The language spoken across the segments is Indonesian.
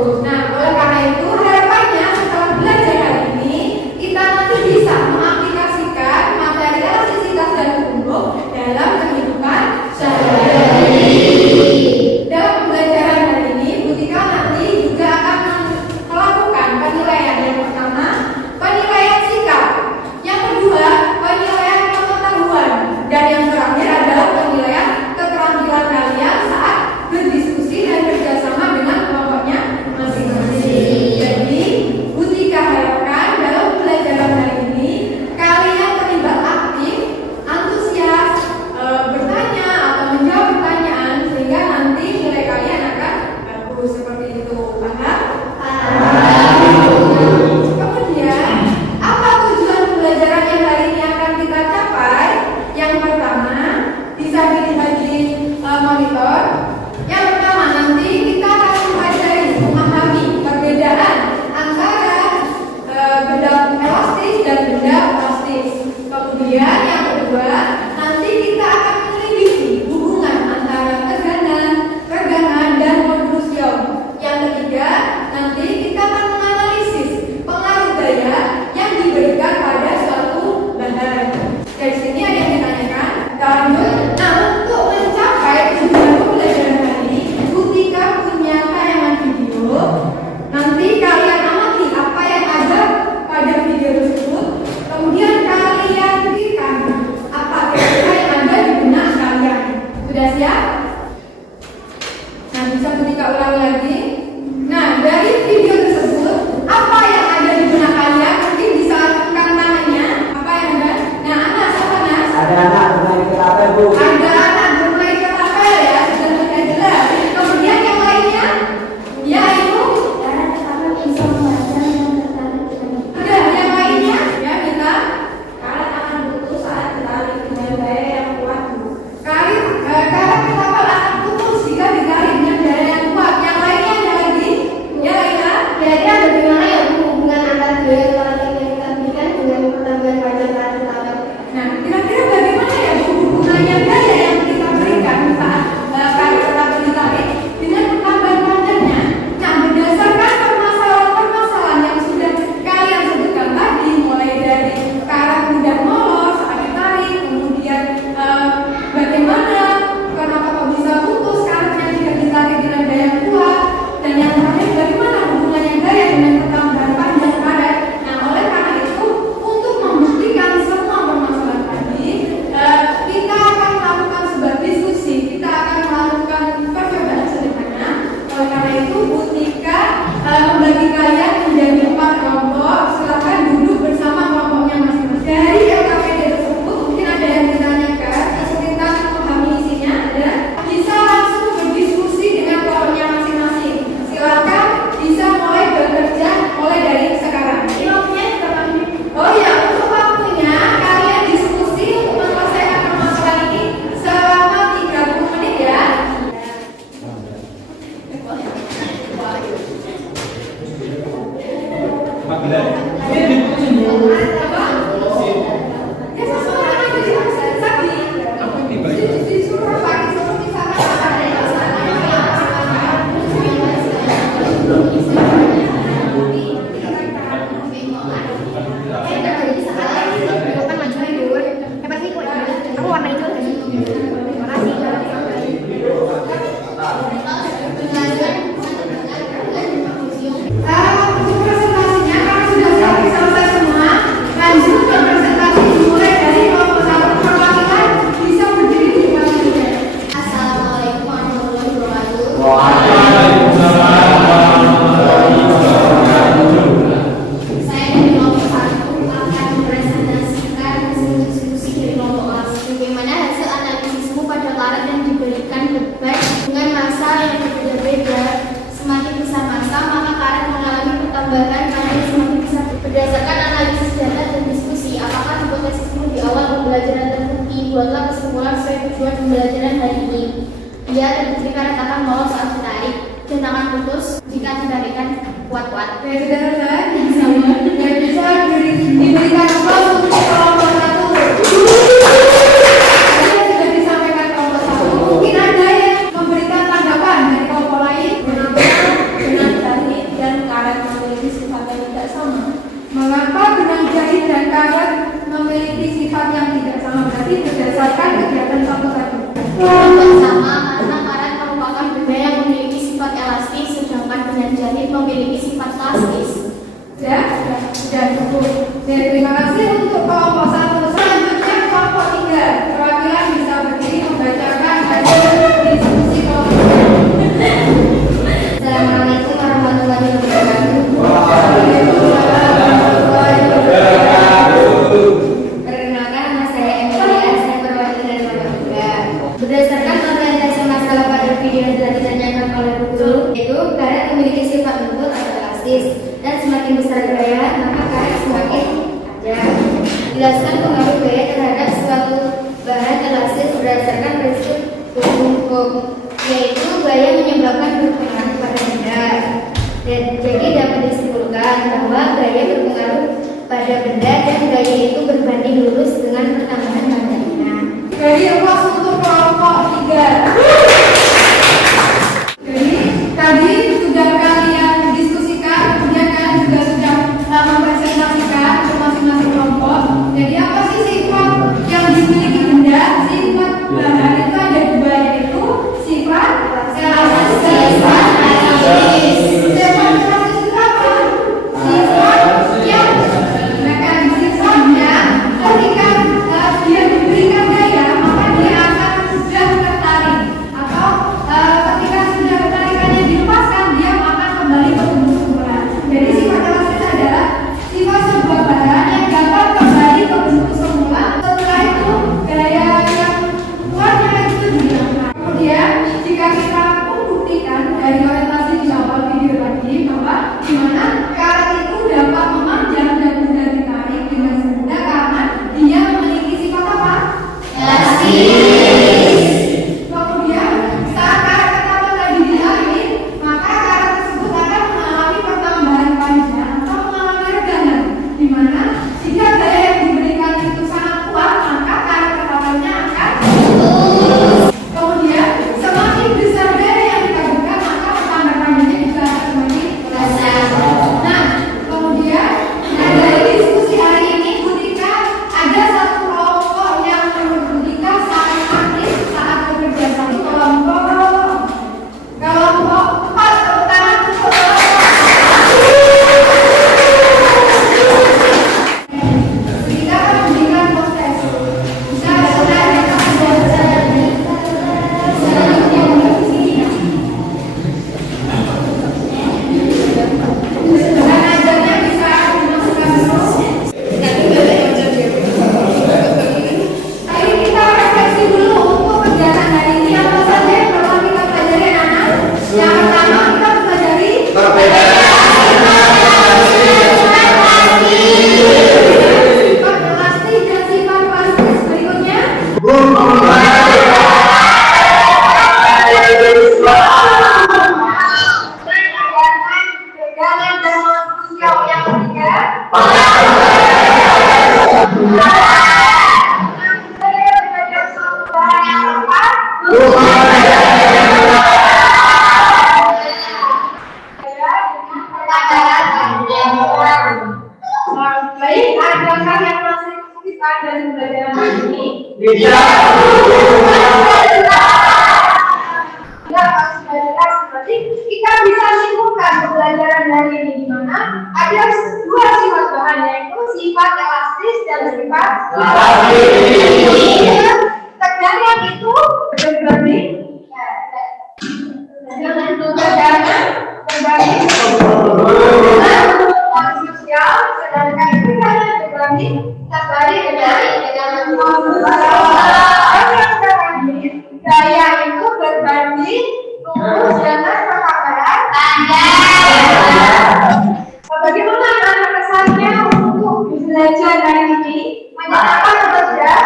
Nah, oleh karena itu harapannya setelah belajar hari ini kita nanti bisa mengaplikasikan materi elastisitas dan hukum dalam kehidupan sehari-hari. Dalam pembelajaran hari ini, Bu Tika nanti juga akan melakukan penilaian. Yang pertama, penilaian sikap. Yang kedua, penilaian pengetahuan. Dan yang terakhir adalah penilaian keterampilan kalian saat berdiskusi dan kerjasama dengan kelompoknya masing-masing. Jadi, Bu Tika harapkan dalam pembelajaran hari ini kalian terlibat aktif, antusias, bertanya atau menjawab pertanyaan sehingga nanti nilai kalian akan bagus seperti itu. Paham? Kemudian, apa tujuan pembelajaran yang hari ini akan kita capai? Yang pertama, bisa dilihat di monitor. Yang pertama, nanti kita akan mempelajari memahami perbedaan antara benda elastis dan benda plastis. Kemudian yang kedua, nanti kita akan menyelidiki hubungan antara tegangan, dan modulus Young. Yang ketiga, nanti kita akan menganalisis pengaruh gaya yang diberikan pada suatu bahan. Dari sini ada yang ditanyakan. Lanjut. Nah, untuk mencapai tujuan pembelajaran hari ini, Bu Tika punya tayangan video. Nanti kalian amati apa yang ada pada video tersebut. Kemudian kalian pikirkan apa kira-kira yang ada di benak kalian. Sudah siap? Nah, bisa Bu Tika ulangi lagi. Nah, dari video tersebut, apa yang ada di benak kalian? Mungkin bisa tekan tangannya. Apa yang ada? Nah, Anas, apa Anas? Ada anak bermain ketapel, Bu. Ada anak bermain ketapel ya, sudah terlihat jelas. Kemudian yang lainnya? Ya, itu. Sudah, yang lainnya? Ya, kita. Karet akan putus saat ditarik dengan daya yang kuat. Karet ketapel akan putus jika ditarik dengan daya yang kuat. Yang lainnya ada lagi? Ya, Laila. Jadi ada gimana ya Bu, hubungan antara gaya karet yang kita berikan dengan pertambahan pajak karet ketapel? Nah, kira-kira bagaimana ya Bu hubungannya gaya yang kita berikan saat karet ketapel ditarik dengan pertambahan pajaknya? Nah, berdasarkan permasalahan-permasalahan yang sudah kalian sebutkan tadi, mulai dari karet mudah molor saat ditarik, kemudian bagaimana kenapa kok bisa putus karetnya jika ditarik dengan daya yang kuat, dan yang terakhir bagaimana hubungannya gaya dengan pertambahan panjang karet. Nah, oleh karena itu untuk membuktikan semua permasalahan tadi, kita akan melakukan sebuah diskusi, kita akan melakukan percobaan sederhana. Oleh karena itu Bu Tika membagi kalian menjadi 4 kelompok. Silakan duduk bersama kelompoknya masing-masing. Dari LKPD tersebut mungkin ada yang ditanyakan, kesulitan memahami isinya ada. Bisa langsung berdiskusi dengan kelompoknya masing-masing. Silakan bisa mulai bekerja mulai dari sekarang. Oh iya, untuk waktunya kalian diskusi untuk menyelesaikan permasalahan ini selama 30 menit ya. Ya, seseorang aja disuruh pagi suruh di sana. Aku warna itu. Terima kasih. Untuk presentasinya karena sudah selesai semua, lanjut ke presentasi dimulai dari kelompok 1. Perwakilan bisa berdiri di depan meja. Assalamualaikum warahmatullahi wabarakatuh. Waalaikumsalam warahmatullahi wabarakatuh. Saya dari kelompok 1 akan mempresentasikan hasil diskusi dari kelompok kelas. Bagaimana hasil analisismu pada karet yang diberikan beban dengan massa yang berbeda-beda. Semakin besar massa, maka karet mengalami pertambahan panjang semakin besar. Berdasarkan analisis data dan diskusi, apakah hipotesismu di awal pembelajaran terbukti? Buatlah kesimpulan sesuai tujuan pembelajaran hari ini. Dia terbukti karet akan molor saat ditarik dan akan putus jika ditarikkan kuat-kuat. Oke, sudah selesai. Dan bisa diberikan aplaus untuk kelompok 1. Tadi sudah disampaikan kelompok 1. Mungkin ada yang memberikan tanggapan dari kelompok lain. Benar-benar tadi dan jahit memiliki sifat plastis. Ya, sudah cukup. Dan terima kasih untuk kelompok 1. Selanjutnya kelompok 3. Perwakilan bisa berdiri membacakan hasil diskusi kelompok. Assalamualaikum warahmatullahi wabarakatuh. Perkenalkan, nama saya Emilia, saya berwakil dari kelompok 3. Berdasarkan orientasi masalah pada video yang telah ditanyakan oleh Bu Guru, yaitu karet memiliki sifat lembut atau elastis, dan semakin besar gaya, maka karet semakin panjang. Jelaskan pengaruh gaya terhadap suatu bahan elastis berdasarkan prinsip hukum, yaitu gaya menyebabkan berpengaruh pada benda. Dan jadi dapat disimpulkan bahwa gaya berpengaruh pada benda dan gaya itu berbanding lurus dengan pertambahan badannya. Jadi aplaus untuk kelompok 3. Jadi tadi sudah kalian diskusikan, kemudian kalian juga sudah mempresentasikan untuk masing-masing kelompok. Jadi apa sih sifat yang dimiliki benda? Sifat bahan itu ada 2, yaitu sifat elastis. Sifat elastis itu apa? Sifat yang sifatnya ketika dia diberikan gaya, maka dia akan sudah tertarik, atau ketika sudah ketarikannya dilepaskan, dia akan kembali ke bentuk semula. Jadi sifat elastis adalah sifat sebuah bahan yang dapat kembali ke bentuk semula setelah itu gaya yang kuatnya itu dihilangkan. Kemudian jika kita membuktikan dari orientasi di awal video tadi bahwa dimana karet itu dapat memanjang dan mudah ditarik dengan mudah karena dia memiliki sifat apa? Elastis. Kemudian saat karet ketapel tadi ditarik, maka karet tersebut akan mengalami pertambahan panjang atau mengalami regangan. Dimana jika gaya yang diberikan itu sangat kuat, maka karet ketapelnya akan putus. Kemudian semakin besar gaya yang kita berikan, maka pertambahan panjangnya juga akan semakin besar. Nah, kemudian dari diskusi hari ini, Butika ada satu kelompok yang menurut Butika sangat aktif saat bekerja sama. Kelompok 4 terutama untuk Butika akan memberikan proses. Bisa benar dan dan ajarnya bisa dimasukkan terus. Ayo kita refleksi dulu untuk kegiatan hari ini apa saja yang perlu kita pelajari anak-anak. Yang pertama kita pelajari sifat elastis dan sifat plastis. Berikutnya kegiatan dan sosial yang ketiga baik, adakah yang masih kesulitan dari pembelajaran hari ini? Ya, berarti kita bisa simpulkan pembelajaran hari ini di mana ada 2 sifat bahan, yaitu sifat elastis dan sifat plastis. Tegangan itu berbanding dengan tegangan berbanding dengan sosial, sedangkan tegangan berbanding terbalik dari tegangan gaya itu berbanding lurus dengan pertambahan panjang. Bagaimana anak kesannya untuk belajar hari ini? Menyenangkan atau tidak?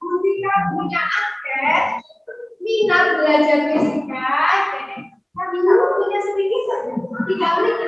Ketika punya angket minat belajar fisika, kami punya sedikit saja 3 menit